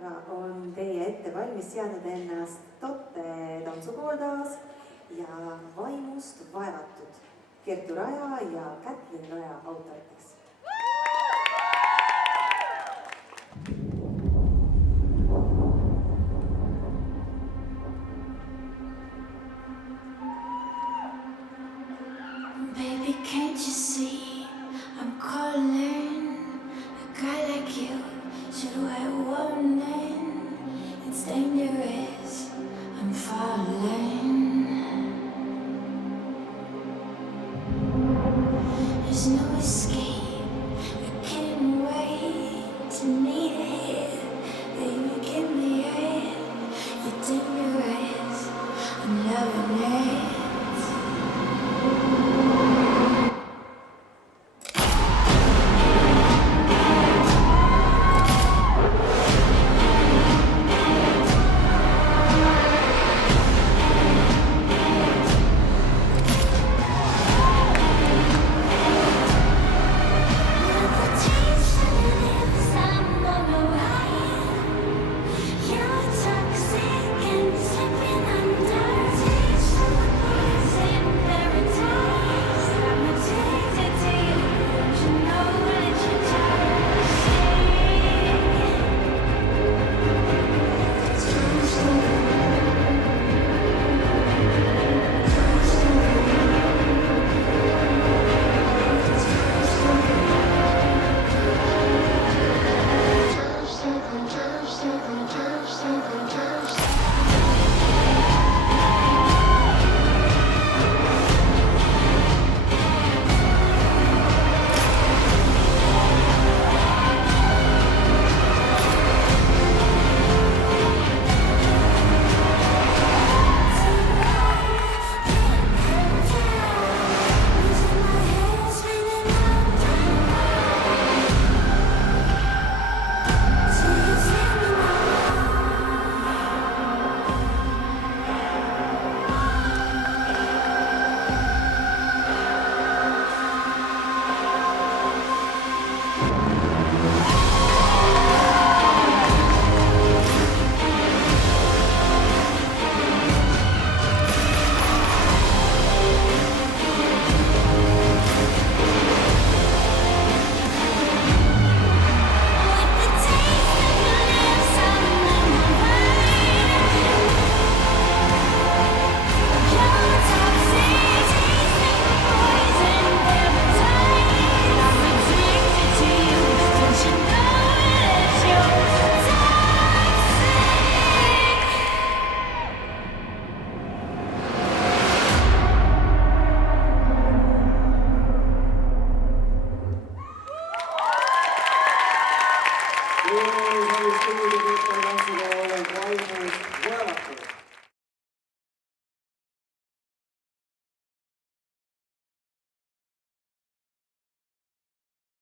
aga on teie ette valmis seadnud ennast Totte tantsukool taas ja vaimust vaevatud Kertu Raja ja Kätlin Raja autoriteks. Baby, can't you see I'm calling? A guy like you should wear warning. It's dangerous, I'm falling. There's no escape, I can't wait to meet it here. Baby, give me it. You're dangerous, I'm loving it.